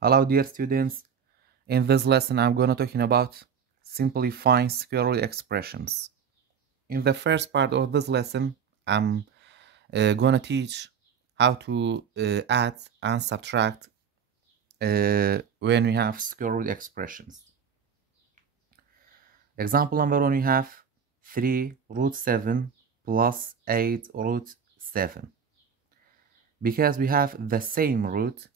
Hello dear students, in this lesson I'm going to talking about simplifying square root expressions. In the first part of this lesson I'm going to teach how to add and subtract when we have square root expressions. Example number 1, we have 3 root 7 plus 8 root 7. Because we have the same root,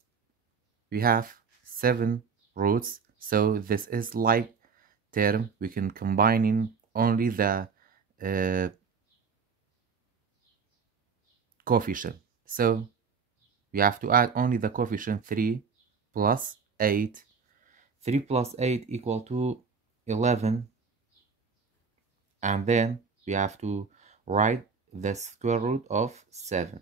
we have 7 roots, so this is like term. We can combine in only the coefficient, so we have to add only the coefficient 3 plus 8. 3 plus 8 equal to 11, and then we have to write the square root of 7.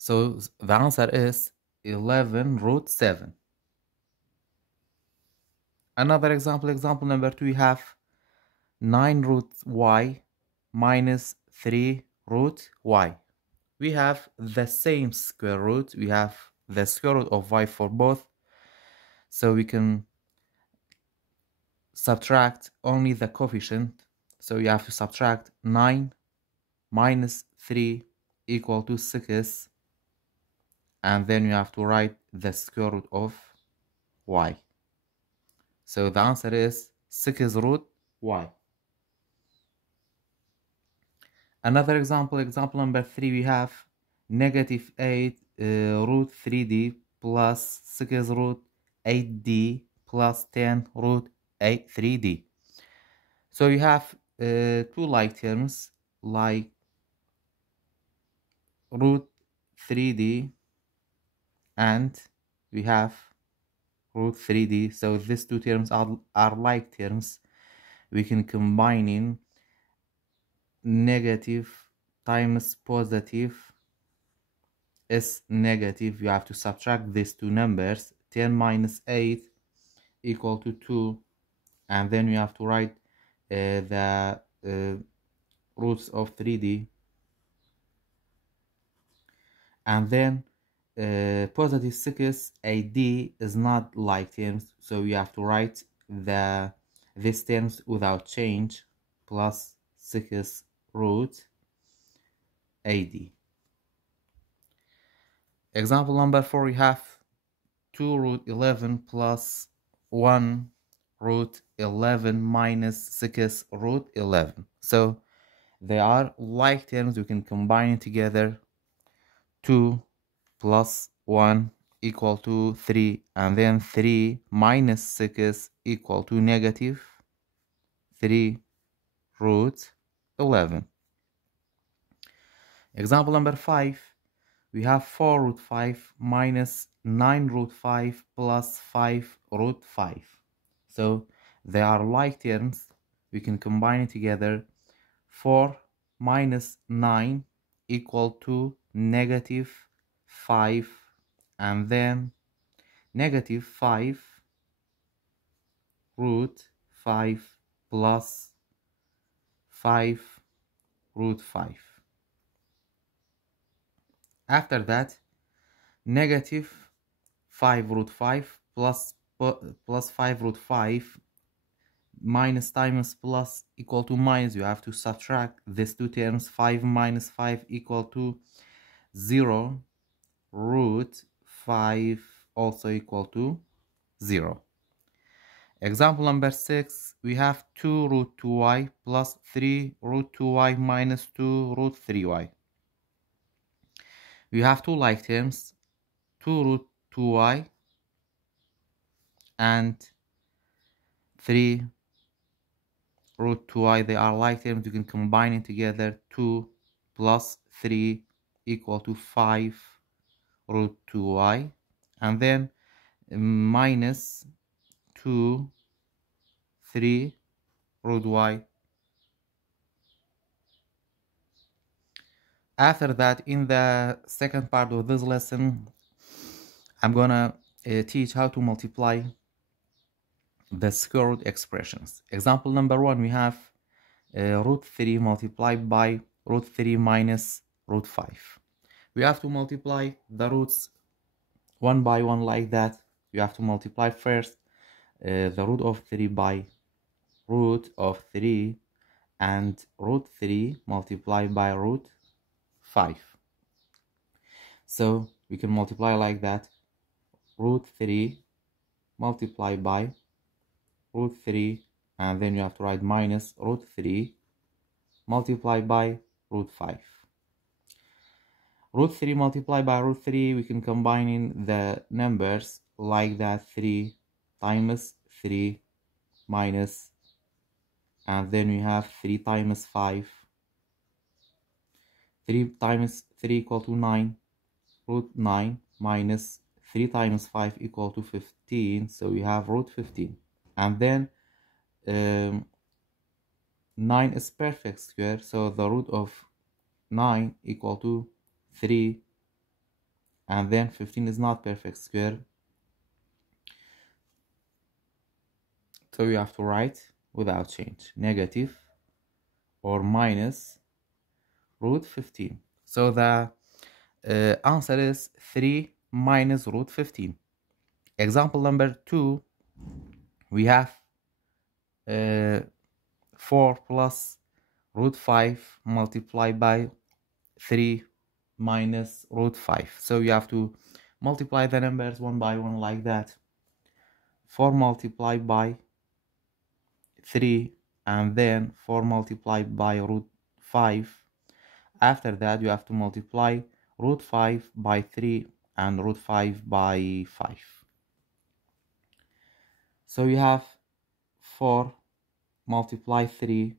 So the answer is 11 root 7. Another example number 2, we have 9 root y minus 3 root y. We have the same square root. We have the square root of y for both, so we can subtract only the coefficient. So you have to subtract 9 minus 3 equal to 6, and then you have to write the square root of y. So the answer is 6 root y. Another example number 3, we have negative 8 root 3d plus 6 root 8d plus 10 root 3d. So you have two like terms, like root 3d and we have root 3d. So these two terms are like terms. We can combine in negative times positive is negative. You have to subtract these two numbers. 10 minus 8 equal to 2, and then we have to write the roots of 3d, and then positive 6 AD is not like terms, so we have to write these terms without change, plus 6 root AD. Example number 4, we have 2 root 11 plus 1 root 11 minus 6 root 11. So they are like terms. We can combine it together. 2 plus 1 equal to 3, and then 3 minus 6 equal to negative 3 root 11. Example number 5, we have 4 root 5 minus 9 root 5 plus 5 root 5. So they are like terms. We can combine it together. 4 minus 9 equal to negative 5, and then negative 5 root 5 plus 5 root 5. After that, negative 5 root 5 plus 5 root 5 minus times plus equal to minus. You have to subtract these two terms. 5 minus 5 equal to 0. Root 5 also equal to 0. Example number 6, we have 2 root 2y plus 3 root 2y minus 2 root 3y. We have two like terms, 2 root 2y and 3 root 2y. They are like terms. You can combine it together. 2 plus 3 equal to 5 root 2y, and then minus 2 3 root y. After that, in the second part of this lesson, I'm gonna teach how to multiply the square root expressions. Example number 1, we have root 3 multiplied by root 3 minus root 5. We have to multiply the roots one by one like that. You have to multiply first the root of 3 by root of 3 and root 3 multiplied by root 5. So we can multiply like that. Root 3 multiplied by root 3, and then you have to write minus root 3 multiplied by root 5. Root 3 multiplied by root 3, we can combine in the numbers like that. 3 times 3 minus, and then we have 3 times 5. 3 times 3 equal to 9. Root 9 minus 3 times 5 equal to 15. So we have root 15. And then 9 is perfect square. So the root of 9 equal to 3. And then 15 is not perfect square. So you have to write without change. Negative or minus root 15. So the answer is 3 minus root 15. Example number 2, we have 4 plus root 5 multiplied by 3 minus root 5. So you have to multiply the numbers one by one like that. 4 multiplied by 3 and then 4 multiplied by root 5. After that you have to multiply root 5 by 3 and root 5 by 5. So you have 4 multiply 3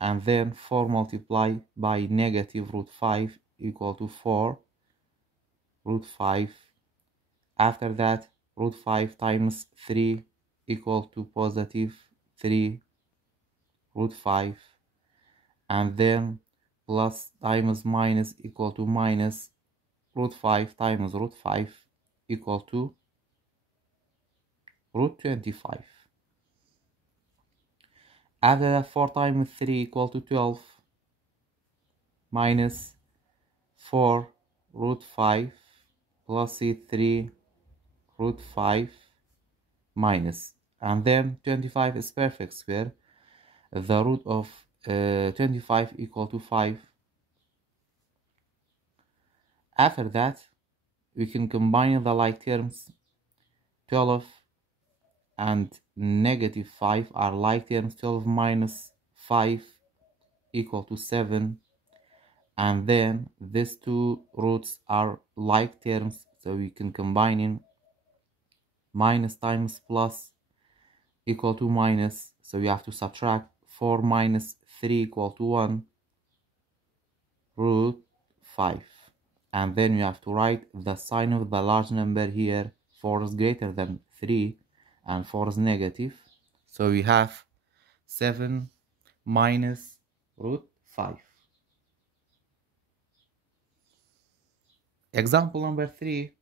and then 4 multiplied by negative root 5 equal to 4 root 5. After that root 5 times 3 equal to positive 3 root 5, and then plus times minus equal to minus root 5 times root 5 equal to root 25. After that 4 times 3 equal to 12 minus 4 root 5 plus 3 root 5 minus, and then 25 is perfect square. The root of 25 equal to 5. After that we can combine the like terms. 12 and negative 5 are like terms. 12 minus 5 equal to 7, and then these two roots are like terms, so we can combine in. Minus times plus equal to minus, so you have to subtract. 4 minus 3 equal to 1 root 5, and then you have to write the sign of the large number here. 4 is greater than 3 and 4 is negative, so we have 7 minus root 5. Example number 3,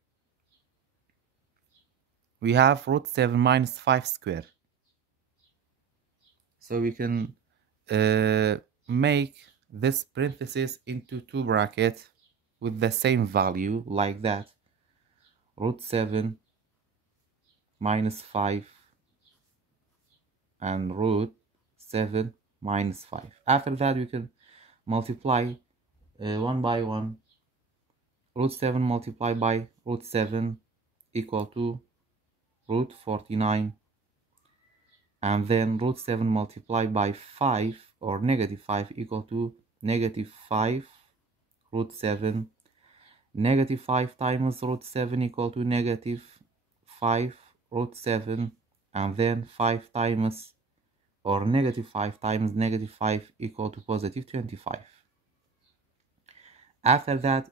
we have root 7 minus 5 square. So we can make this parenthesis into two brackets with the same value like that. Root 7 minus 5 and root 7 minus 5. After that we can multiply one by one. Root 7 multiplied by root 7 equal to root 49, and then root 7 multiplied by 5 or negative 5 equal to negative 5 root 7. Negative 5 times root 7 equal to negative 5 root 7, and then 5 times or negative 5 times negative 5 equal to positive 25. After that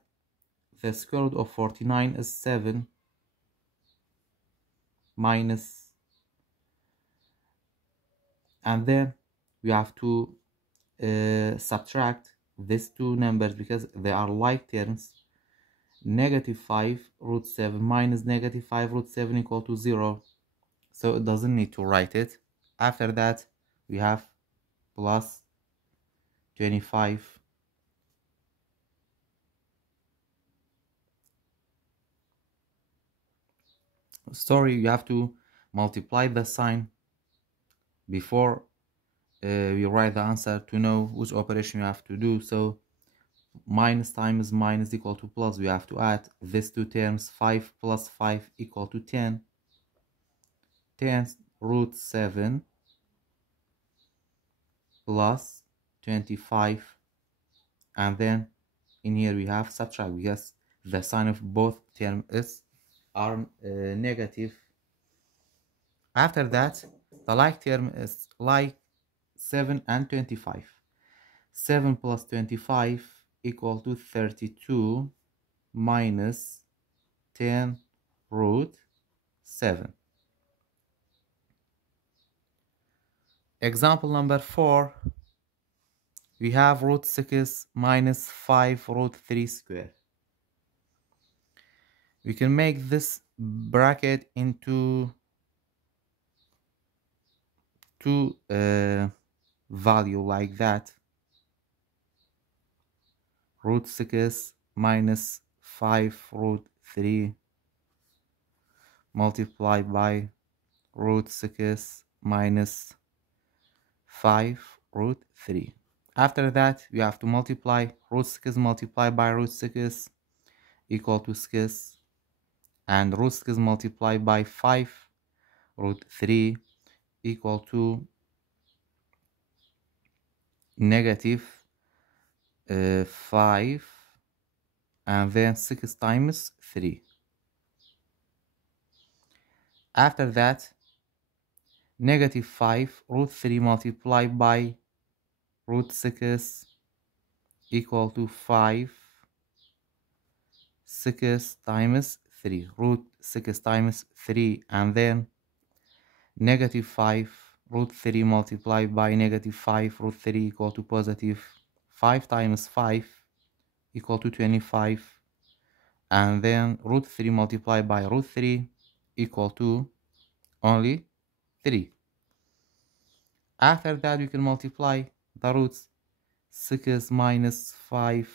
the square root of 49 is 7 minus, and then we have to subtract these two numbers because they are like terms. Negative 5 root 7 minus negative 5 root 7 equal to 0, so it doesn't need to write it. After that we have plus 25 Sorry, you have to multiply the sign before you write the answer to know which operation you have to do. So minus times minus equal to plus, we have to add these two terms. 5 plus 5 equal to 10. 10 root 7 plus 25, and then in here we have subtract because the sign of both terms are negative. After that, the like term is like 7 and 25. 7 plus 25 equal to 32 minus 10 root 7. Example number 4, we have root 6 minus 5 root 3 square. We can make this bracket into two value like that. Root 6 minus 5 root 3 multiplied by root 6 minus 5 root 3. After that, we have to multiply root 6 multiplied by root 6 equal to 6, and root 6 multiplied by 5 root 3 equal to negative 5, and then 6 times 3. After that, negative 5 root 3 multiplied by root 6 equal to 5, 6 times 3, root 6 times 3, and then negative 5 root 3 multiplied by negative 5 root 3 equal to positive 5 times 5 equal to 25, and then root 3 multiplied by root 3 equal to only 3. After that, we can multiply the roots. 6 minus 5,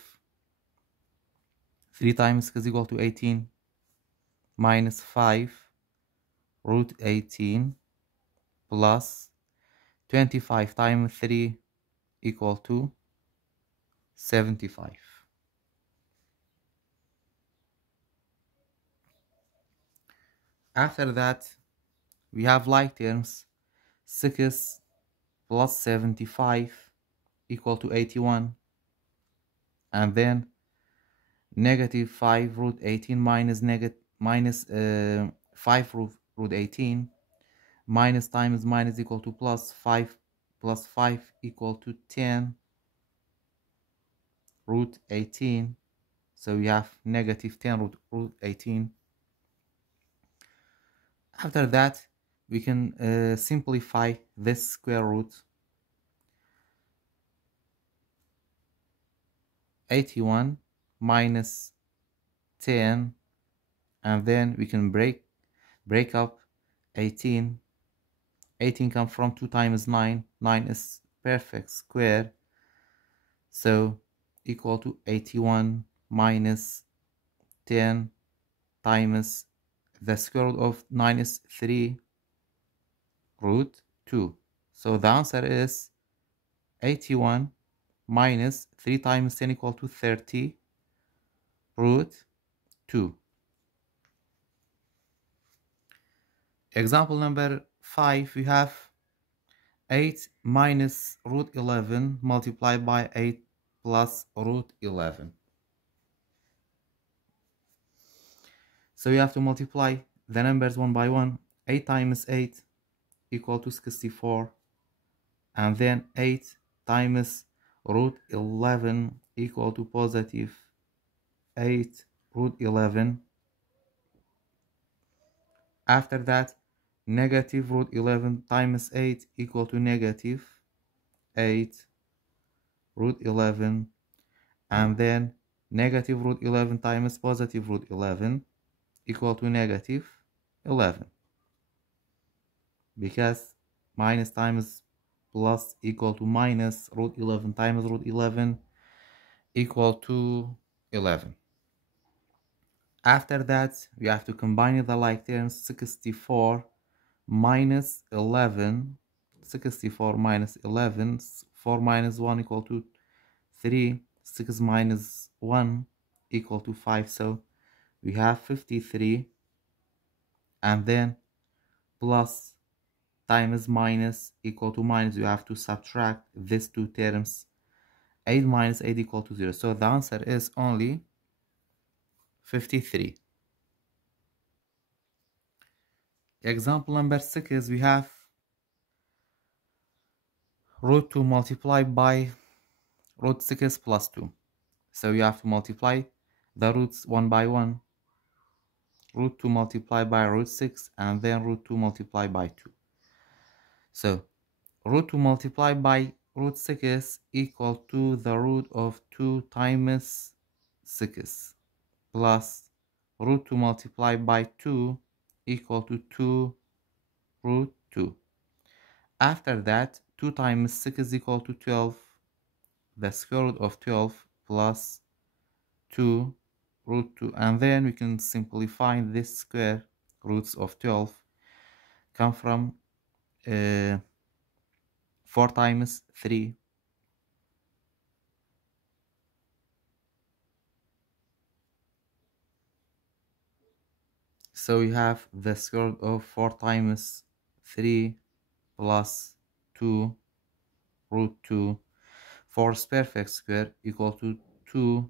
3 times 6 is equal to 18, minus 5 root 18 plus 25 times 3 equal to 75. After that, we have like terms. 6 plus 75 equal to 81, and then negative 5 root 18 minus 5 root 18, minus times minus equal to plus, 5 plus 5 equal to 10 root 18. So we have negative 10 root 18. After that, we can simplify this square root. 81 minus 10, and then we can break up 18. 18 comes from 2 times 9. 9 is perfect square, so equal to 81 minus 10 times the square root of 9 is 3 root 2. So the answer is 81 minus 3 times 10 equal to 30 root 2. Example number 5, we have 8 minus root 11 multiplied by 8 plus root 11. So you have to multiply the numbers one by one. 8 times 8 equal to 64, and then 8 times root 11 equal to positive 8 root 11. After that, negative root 11 times 8 equal to negative 8 root 11, and then negative root 11 times positive root 11 equal to negative 11, because minus times plus equal to minus, root 11 times root 11 equal to 11. After that, we have to combine the like terms. 64 minus 11, 64 minus 11, 4 minus 1 equal to 3, 6 minus 1 equal to 5. So we have 53, and then plus times minus equal to minus. You have to subtract these two terms. 8 minus 8 equal to 0. So the answer is only 53. Example number 6 is we have root 2 multiplied by root 6 plus 2. So you have to multiply the roots one by one. Root 2 multiplied by root 6 and then root 2 multiplied by 2. So root 2 multiplied by root 6 equal to the root of 2 times 6 plus root 2 multiplied by 2 equal to 2 root 2. After that, 2 times 6 is equal to 12. The square root of 12 plus 2 root 2. And then we can simplify this square roots of 12 come from 4 times 3. So we have the square root of 4 times 3 plus 2 root 2. 4's perfect square equal to 2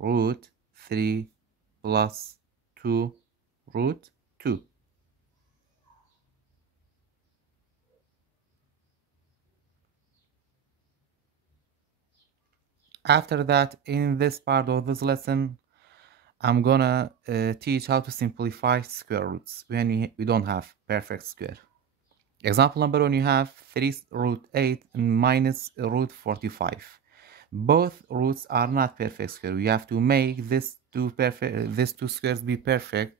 root 3 plus 2 root 2. After that, in this part of this lesson, I'm gonna teach how to simplify square roots when we don't have perfect square. Example number 1, you have 3 root 8 minus root 45. Both roots are not perfect square. We have to make these two squares be perfect.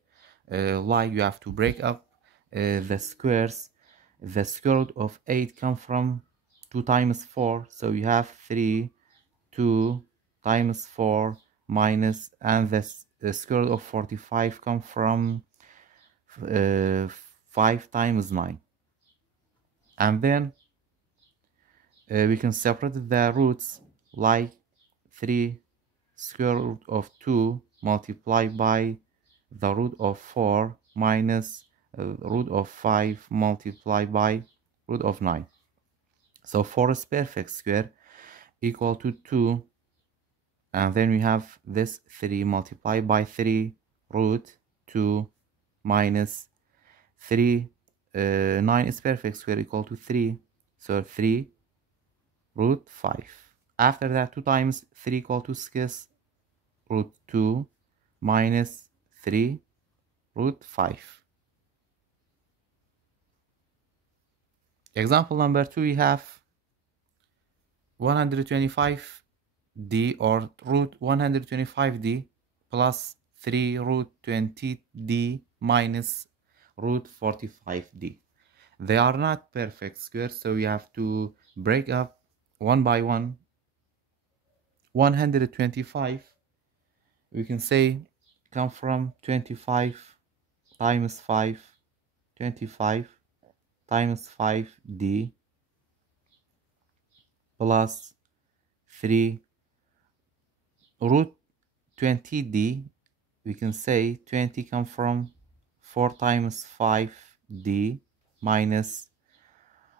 Like you have to break up the squares. The square root of 8 come from 2 times 4. So you have 3, 2 times 4 minus, and the square root of 45 come from 5 times 9. And then we can separate the roots like 3 square root of 2 multiplied by the root of 4 minus root of 5 multiplied by root of 9. So 4 is perfect square equal to 2, and then we have this 3 multiplied by 3 root 2 minus 3 9 is perfect square equal to 3, so 3 root 5. After that, 2 times 3 equal to 6 root 2 minus 3 root 5. Example number 2, we have 125d or root 125d plus 3 root 20d minus root 45d. They are not perfect squares, so we have to break up one by one. 125, we can say, come from 25 times 5, 25 times 5d plus 3 root 20d. We can say 20 come from 4 times 5d minus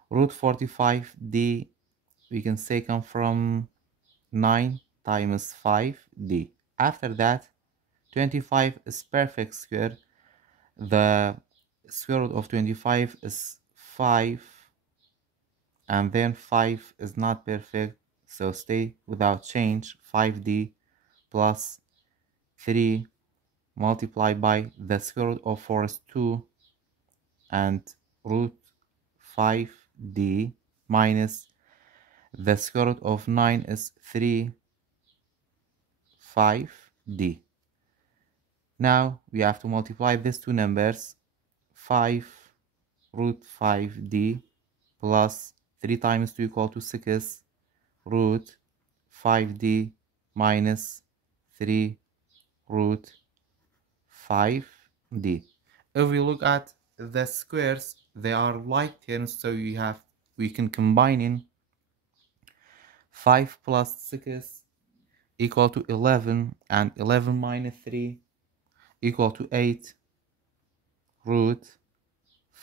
root 45d. We can say come from 9 times 5d. After that, 25 is perfect square. The square root of 25 is 5, and then 5 is not perfect, so stay without change. 5d plus 3 multiplied by the square root of 4 is 2, and root 5d minus the square root of 9 is 3, 5d. Now we have to multiply these two numbers. 5 root 5d plus 3 times 2 equal to 6 root 5d minus 3 root 5d. If we look at the squares, they are like terms, so we can combine in 5 plus 6 equal to 11, and 11 minus 3 equal to 8 root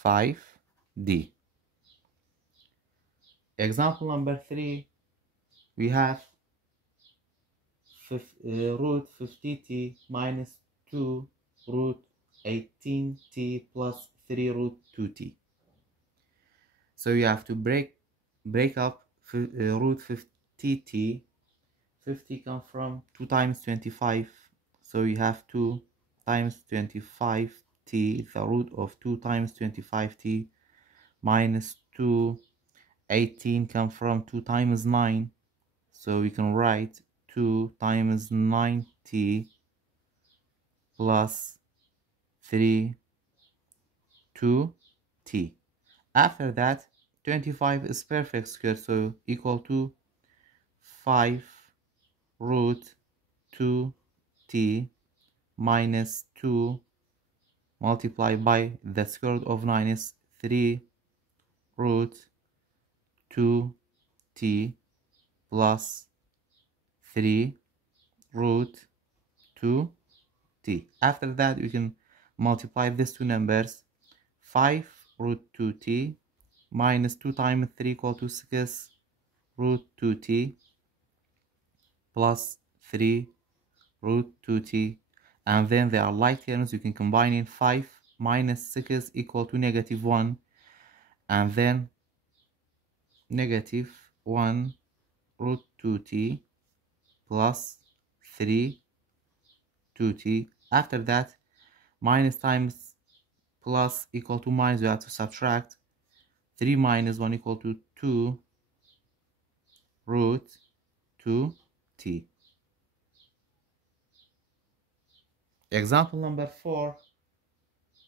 5d. Example number 3, we have root 50t minus 2 root 18t plus 3 root 2t. So you have to break up root 50t. 50 come from 2 times 25, so you have 2 times 25t, the root of 2 times 25t minus 2. 18 come from 2 times 9, so we can write 2 times 9t plus 3 2t. After that, 25 is perfect square, so equal to 5 root 2t minus 2 multiplied by the square root of 9 is 3 root 2t plus 3 root 2t. After that, we can multiply these two numbers. 5 root 2t minus 2 times 3 equal to 6 root 2t plus 3 root 2t, and then they are like terms. You can combine in 5 minus 6 equal to negative 1, and then negative 1 root 2t plus 3 2t. After that, minus times plus equal to minus, you have to subtract. 3 minus 1 equal to 2 root 2t. Example number 4,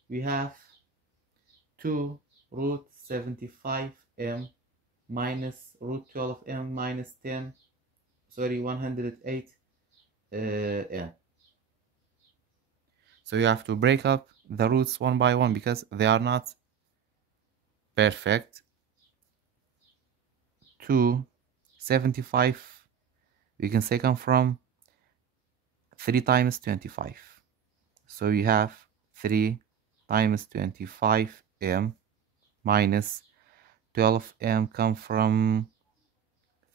we have 2 root 75m minus root 12m minus 108 m. So you have to break up the roots one by one because they are not perfect. 275 we can say come from 3 times 25. So you have 3 times 25m minus 12m come from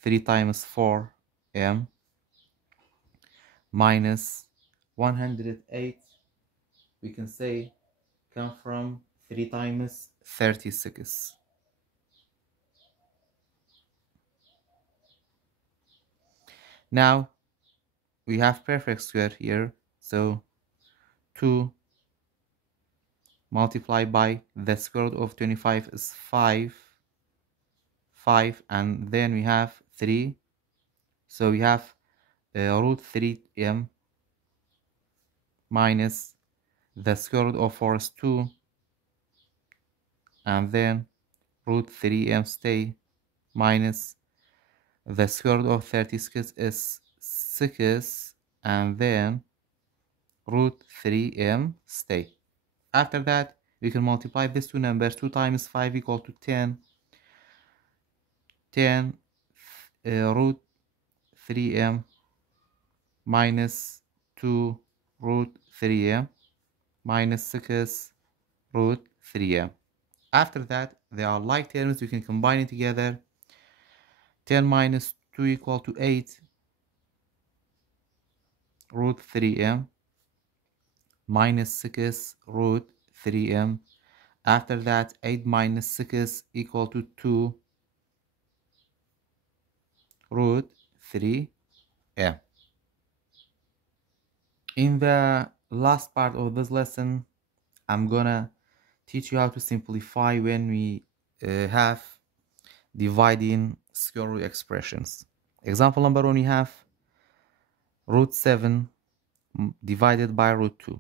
3 times 4m minus 108 we can say come from 3 times 36. Now we have perfect square here, so 2 multiplied by the square root of 25 is 5, and then we have 3, so we have root 3m minus the square root of 4 is 2, and then root 3m stay minus the square root of 36 is 6, and then root 3m stay. After that, we can multiply these two numbers. 2 times 5 equal to 10. 10 root 3m minus 2 root 3m minus 6 root 3m. After that, they are like terms. You can combine it together. 10 minus 2 equal to 8 root 3m minus 6 root 3m. After that, 8 minus 6 equal to 2 root 3m. In the last part of this lesson, I'm gonna teach you how to simplify when we have dividing square root expressions. Example number 1, we have root 7 divided by root 2.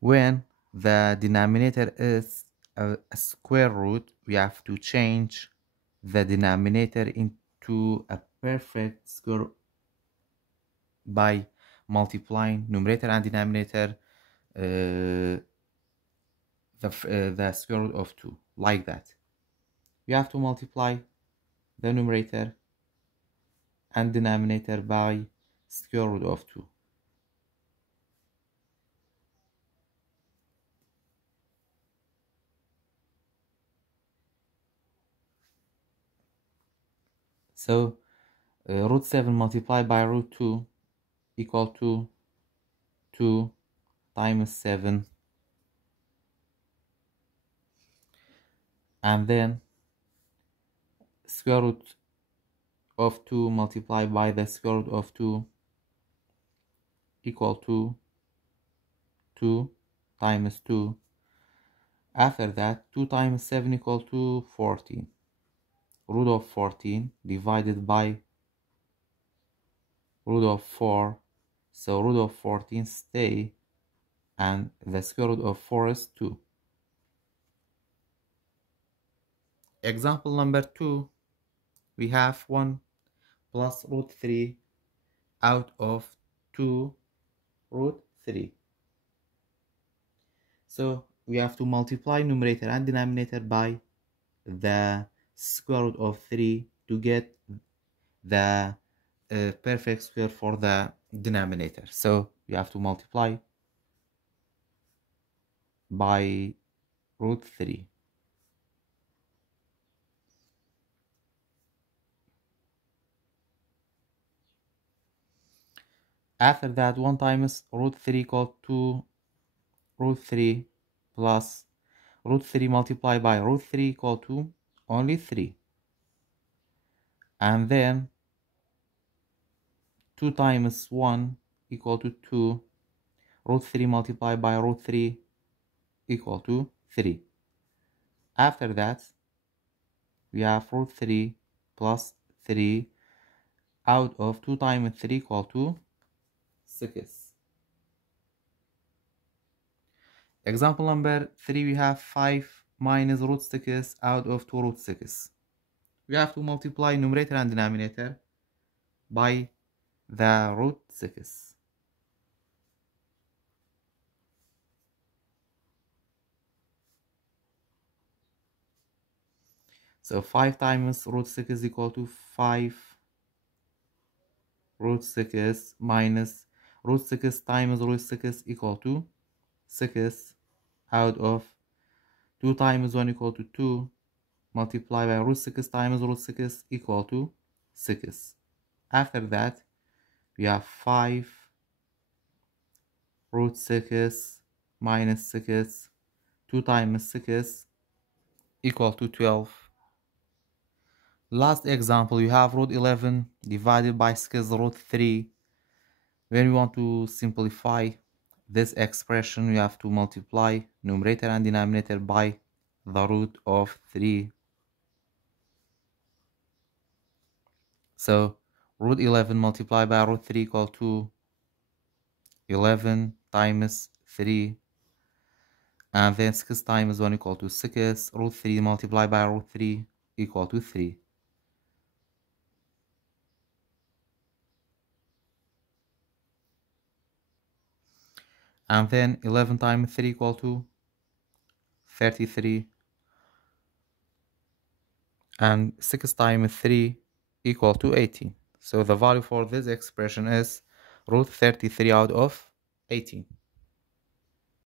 When the denominator is a square root, we have to change the denominator into a perfect square by multiplying numerator and denominator the square root of 2, like that. You have to multiply the numerator and denominator by square root of 2. So root 7 multiplied by root 2 equal to 2 times 7, and then square root of 2 multiplied by the square root of 2 equal to 2 times 2. After that, 2 times 7 equal to 14. Root of 14 divided by root of 4. So root of 14 stay, and the square root of 4 is 2. Example number 2, we have 1 plus root 3 out of 2 root 3. So we have to multiply numerator and denominator by the square root of 3 to get the perfect square for the denominator. So you have to multiply by root 3. After that, 1 times root 3 equal to root 3 plus root 3 multiplied by root 3 equal to only 3. And then 2 times 1 equal to 2. Root 3 multiplied by root 3 equal to 3. After that, we have root 3 plus 3 out of 2 times 3 equal to 6. Example number 3, we have 5 minus root 6 out of 2 root 6. We have to multiply numerator and denominator by the root 6. So 5 times root 6 is equal to 5 root 6 minus root 6 times root 6 equal to 6 out of 2 times 1 equal to 2 multiplied by root 6 times root 6 equal to 6. After that, we have 5 root 6 minus 6, 2 times 6 equal to 12. Last example, you have root 11 divided by 6 root 3. When we want to simplify this expression, we have to multiply numerator and denominator by the root of 3. So root 11 multiplied by root 3 equal to 11 times 3, and then 6 times 1 equal to 6. Root 3 multiplied by root 3 equal to 3. And then 11 times 3 equal to 33. And 6 times 3 equal to 18. So the value for this expression is root 33 out of 18.